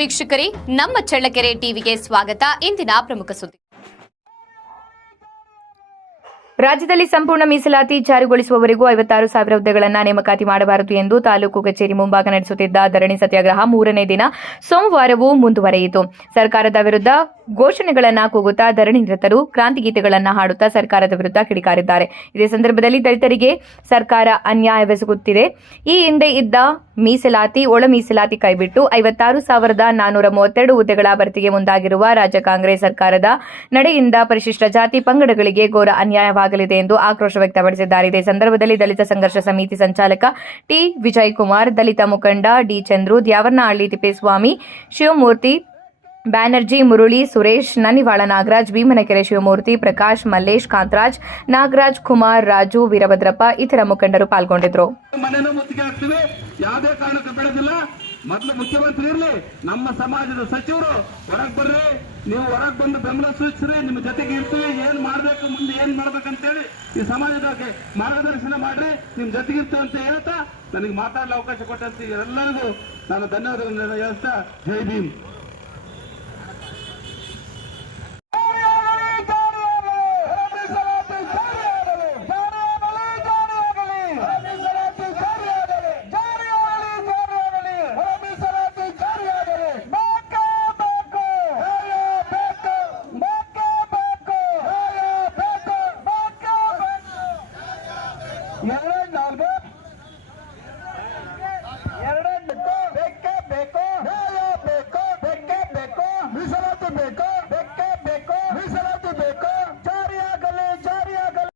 ವೀಕ್ಷಕರೇ, ನಮ್ಮ ಚಳ್ಳಕೆರೆ ಟಿವಿಗೆ ಸ್ವಾಗತ. ಇಂದಿನ ಪ್ರಮುಖ ಸುದ್ದಿ. ರಾಜ್ಯದಲ್ಲಿ ಸಂಪೂರ್ಣ ಮೀಸಲಾತಿ ಜಾರಿಗೊಳಿಸುವವರೆಗೂ 56,000 ಹುದ್ದೆಗಳನ್ನು ನೇಮಕಾತಿ ಮಾಡಬಾರದು ಎಂದು ತಾಲೂಕು ಕಚೇರಿ ಮುಂಭಾಗ ನಡೆಸುತ್ತಿದ್ದ ಧರಣಿ ಸತ್ಯಾಗ್ರಹ 3ನೇ ದಿನ ಸೋಮವಾರವೂ ಮುಂದುವರೆಯಿತು. ಸರ್ಕಾರದ ವಿರುದ್ಧ ಘೋಷಣೆಗಳನ್ನು ಕೂಗುತ್ತಾ ಧರಣಿ ನಿರತರು ಕ್ರಾಂತಿಗೀತೆಗಳನ್ನು ಹಾಡುತ್ತಾ ಸರ್ಕಾರದ ವಿರುದ್ಧ ಕಿಡಿಕಾರಿದ್ದಾರೆ. ಇದೇ ಸಂದರ್ಭದಲ್ಲಿ ದಲಿತರಿಗೆ ಸರ್ಕಾರ ಅನ್ಯಾಯವೆಸಗುತ್ತಿದೆ. ಈ ಹಿಂದೆ ಇದ್ದ ಮೀಸಲಾತಿ, ಒಳ ಮೀಸಲಾತಿ ಕೈಬಿಟ್ಟು 56,432 ಹುದ್ದೆಗಳ ಭರ್ತಿಗೆ ಮುಂದಾಗಿರುವ ರಾಜ್ಯ ಕಾಂಗ್ರೆಸ್ ಸರ್ಕಾರದ ನಡೆಯಿಂದ ಪರಿಶಿಷ್ಟ ಜಾತಿ ಪಂಗಡಗಳಿಗೆ ಘೋರ ಅನ್ಯಾಯವಾಗಲಿದೆ ಎಂದು ಆಕ್ರೋಶ ವ್ಯಕ್ತಪಡಿಸಿದ್ದಾರೆ. ಇದೇ ಸಂದರ್ಭದಲ್ಲಿ ದಲಿತ ಸಂಘರ್ಷ ಸಮಿತಿ ಸಂಚಾಲಕ ಟಿ ವಿಜಯಕುಮಾರ್, ದಲಿತ ಮುಖಂಡ ಡಿ ಚಂದ್ರು, ದ್ಯಾವರನಹಳ್ಳಿ ತಿಪ್ಪೇಸ್ವಾಮಿ, ಶಿವಮೂರ್ತಿ, ಬ್ಯಾನರ್ಜಿ, ಮುರಳಿ, ಸುರೇಶ್, ನನಿವಾಳ ನಾಗರಾಜ್, ಭೀಮನಕೆರೆ ಶಿವಮೂರ್ತಿ, ಪ್ರಕಾಶ್, ಮಲ್ಲೇಶ್, ಕಾಂತರಾಜ್, ನಾಗರಾಜ್, ಕುಮಾರ್, ರಾಜು, ವೀರಭದ್ರಪ್ಪ ಇತರ ಮುಖಂಡರು ಪಾಲ್ಗೊಂಡಿದ್ದರು. ಯಾವುದೇ ಕಾರಣಕ್ಕೂ ಬಿಡೋದಿಲ್ಲ. ಮೊದಲು ಮುಖ್ಯಮಂತ್ರಿ ಇರಲಿ, ನಮ್ಮ ಸಮಾಜದ ಸಚಿವರು ಹೊರಗೆ ಬರ್ರಿ, ನೀವು ಹೊರಗೆ ಬಂದು ಬೆಂಬಲ ಸೂಚಿಸ್ರಿ, ನಿಮ್ಮ ಜೊತೆಗೆ ಇರ್ತೀವಿ, ಏನ್ ಮಾಡ್ಬೇಕು, ಮುಂದೆ ಏನ್ ಮಾಡ್ಬೇಕಂತೇಳಿ ಈ ಸಮಾಜದ ಮಾರ್ಗದರ್ಶನ ಮಾಡ್ರಿ, ನಿಮ್ ಜೊತೆಗೆ ಇರ್ತೀವಿ ಅಂತ ಹೇಳ್ತಾ ನನಗೆ ಮಾತಾಡಲು ಅವಕಾಶ ಕೊಟ್ಟಂತ ಎಲ್ಲರಿಗೂ ನಾನು ಧನ್ಯವಾದಗಳನ್ನು ಹೇಳ್ತಾ ಜೈ ಭೀಮ್.